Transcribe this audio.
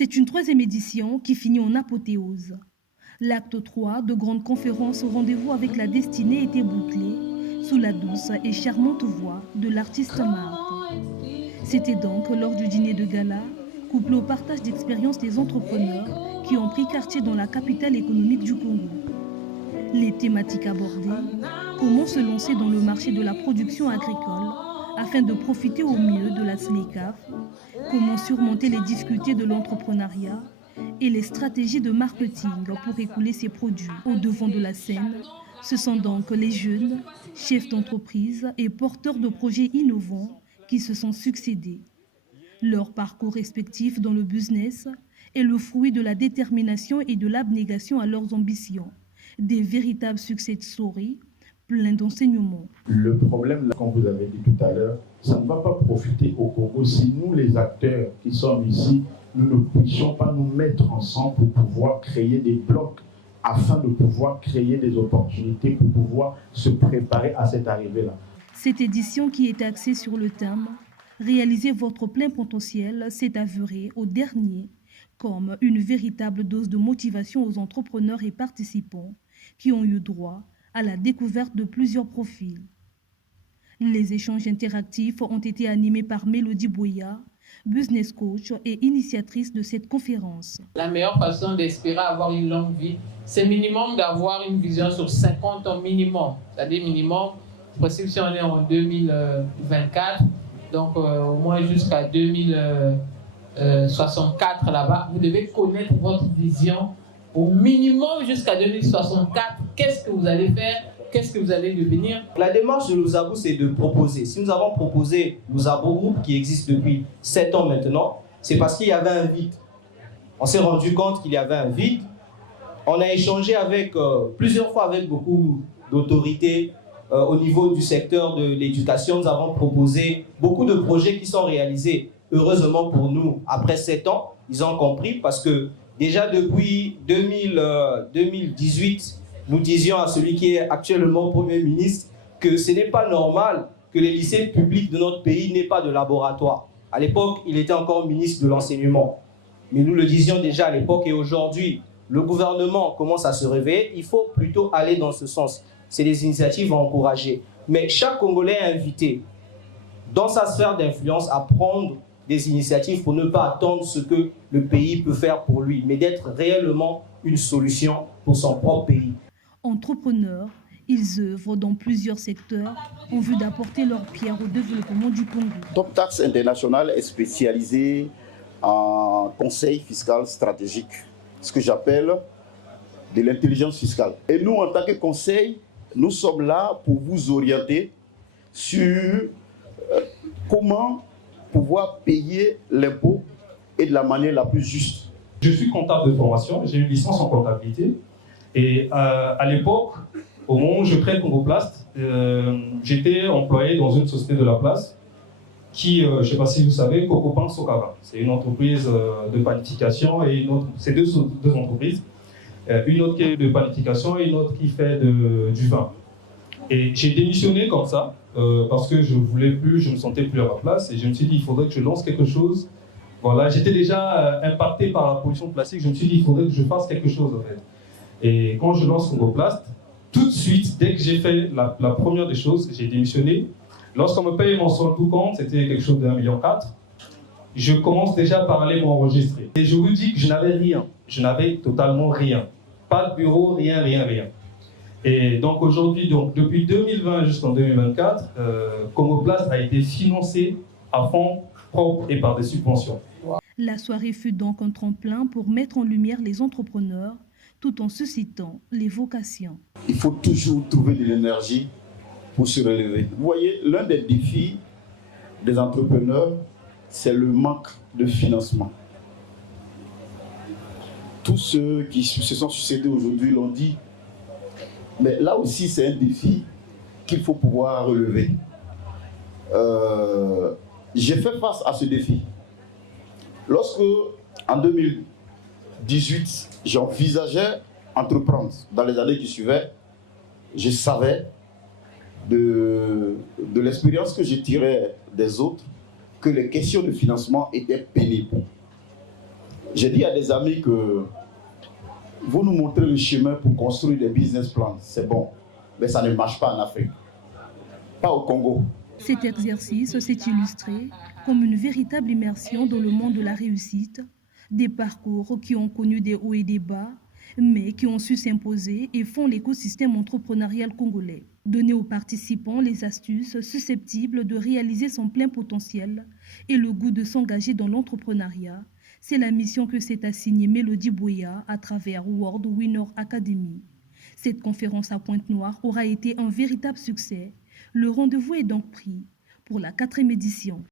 C'est une troisième édition qui finit en apothéose. L'acte 3 de grande conférence au rendez-vous avec la destinée était bouclé sous la douce et charmante voix de l'artiste Marthe. C'était donc lors du dîner de gala, couplé au partage d'expériences des entrepreneurs qui ont pris quartier dans la capitale économique du Congo. Les thématiques abordées, comment se lancer dans le marché de la production agricole afin de profiter au mieux de la SLECAF, comment surmonter les difficultés de l'entrepreneuriat et les stratégies de marketing pour écouler ses produits au devant de la scène. Ce sont donc les jeunes, chefs d'entreprise et porteurs de projets innovants qui se sont succédés. Leur parcours respectif dans le business est le fruit de la détermination et de l'abnégation à leurs ambitions. Des véritables succès story, pleins d'enseignements. Le problème, comme vous avez dit tout à l'heure, ça ne va pas profiter au Congo si nous, les acteurs qui sommes ici, nous ne puissions pas nous mettre ensemble pour pouvoir créer des blocs afin de pouvoir créer des opportunités pour pouvoir se préparer à cette arrivée-là. Cette édition qui est axée sur le thème « Réaliser votre plein potentiel » s'est avérée au dernier comme une véritable dose de motivation aux entrepreneurs et participants qui ont eu droit à la découverte de plusieurs profils. Les échanges interactifs ont été animés par Mélodie Boya, business coach et initiatrice de cette conférence. La meilleure façon d'espérer avoir une longue vie, c'est minimum d'avoir une vision sur 50 ans minimum. C'est-à-dire minimum, possible si on est en 2024, donc au moins jusqu'à 2064 là-bas, vous devez connaître votre vision au minimum jusqu'à 2064. Qu'est-ce que vous allez faire? Qu'est-ce que vous allez devenir? La démarche de Lusabo, c'est de proposer. Si nous avons proposé Lusabo Group, qui existe depuis 7 ans maintenant, c'est parce qu'il y avait un vide. On s'est rendu compte qu'il y avait un vide. On a échangé avec, plusieurs fois avec beaucoup d'autorités au niveau du secteur de l'éducation. Nous avons proposé beaucoup de projets qui sont réalisés. Heureusement pour nous, après 7 ans, ils ont compris parce que déjà depuis 2018, nous disions à celui qui est actuellement Premier ministre que ce n'est pas normal que les lycées publics de notre pays n'aient pas de laboratoire. À l'époque, il était encore ministre de l'Enseignement. Mais nous le disions déjà à l'époque et aujourd'hui, le gouvernement commence à se réveiller. Il faut plutôt aller dans ce sens. C'est des initiatives à encourager. Mais chaque Congolais est invité dans sa sphère d'influence à prendre des initiatives pour ne pas attendre ce que le pays peut faire pour lui, mais d'être réellement une solution pour son propre pays. Entrepreneurs, ils œuvrent dans plusieurs secteurs en vue d'apporter leur pierre au développement du Congo. Top Tax International est spécialisé en conseil fiscal stratégique, ce que j'appelle de l'intelligence fiscale. Et nous, en tant que conseil, nous sommes là pour vous orienter sur comment pouvoir payer l'impôt et de la manière la plus juste. Je suis comptable de formation, j'ai une licence en comptabilité. Et à l'époque, au moment où je crée Congoplast, j'étais employé dans une société de la place qui, je ne sais pas si vous savez, Cocopan Sokava. C'est une entreprise de panification et une autre, c'est deux entreprises. Une autre qui est de panification et une autre qui fait du vin. Et j'ai démissionné comme ça parce que je ne voulais plus, je ne me sentais plus à ma place et je me suis dit il faudrait que je lance quelque chose. Voilà, j'étais déjà impacté par la pollution plastique, je me suis dit il faudrait que je fasse quelque chose en fait. Et quand je lance Congoplast, tout de suite, dès que j'ai fait la première des choses, j'ai démissionné. Lorsqu'on me paye mon solde tout compte, c'était quelque chose de 1,4 million. Je commence déjà par aller m'enregistrer. Et je vous dis que je n'avais rien. Je n'avais totalement rien. Pas de bureau, rien. Et donc aujourd'hui, depuis 2020 jusqu'en 2024, Congoplast a été financé à fonds propres et par des subventions. La soirée fut donc un tremplin pour mettre en lumière les entrepreneurs tout en suscitant les vocations. Il faut toujours trouver de l'énergie pour se relever. Vous voyez, l'un des défis des entrepreneurs, c'est le manque de financement. Tous ceux qui se sont succédés aujourd'hui l'ont dit. Mais là aussi, c'est un défi qu'il faut pouvoir relever. J'ai fait face à ce défi. Lorsque, en 2018, j'envisageais entreprendre dans les années qui suivaient, je savais de l'expérience que je tirais des autres que les questions de financement étaient pénibles. J'ai dit à des amis que vous nous montrez le chemin pour construire des business plans, c'est bon, mais ça ne marche pas en Afrique, pas au Congo. Cet exercice s'est illustré comme une véritable immersion dans le monde de la réussite, des parcours qui ont connu des hauts et des bas, mais qui ont su s'imposer et font l'écosystème entrepreneurial congolais. Donner aux participants les astuces susceptibles de réaliser son plein potentiel et le goût de s'engager dans l'entrepreneuriat, c'est la mission que s'est assignée Mélodie Boya à travers World Winner Academy. Cette conférence à Pointe-Noire aura été un véritable succès. Le rendez-vous est donc pris pour la 4e édition.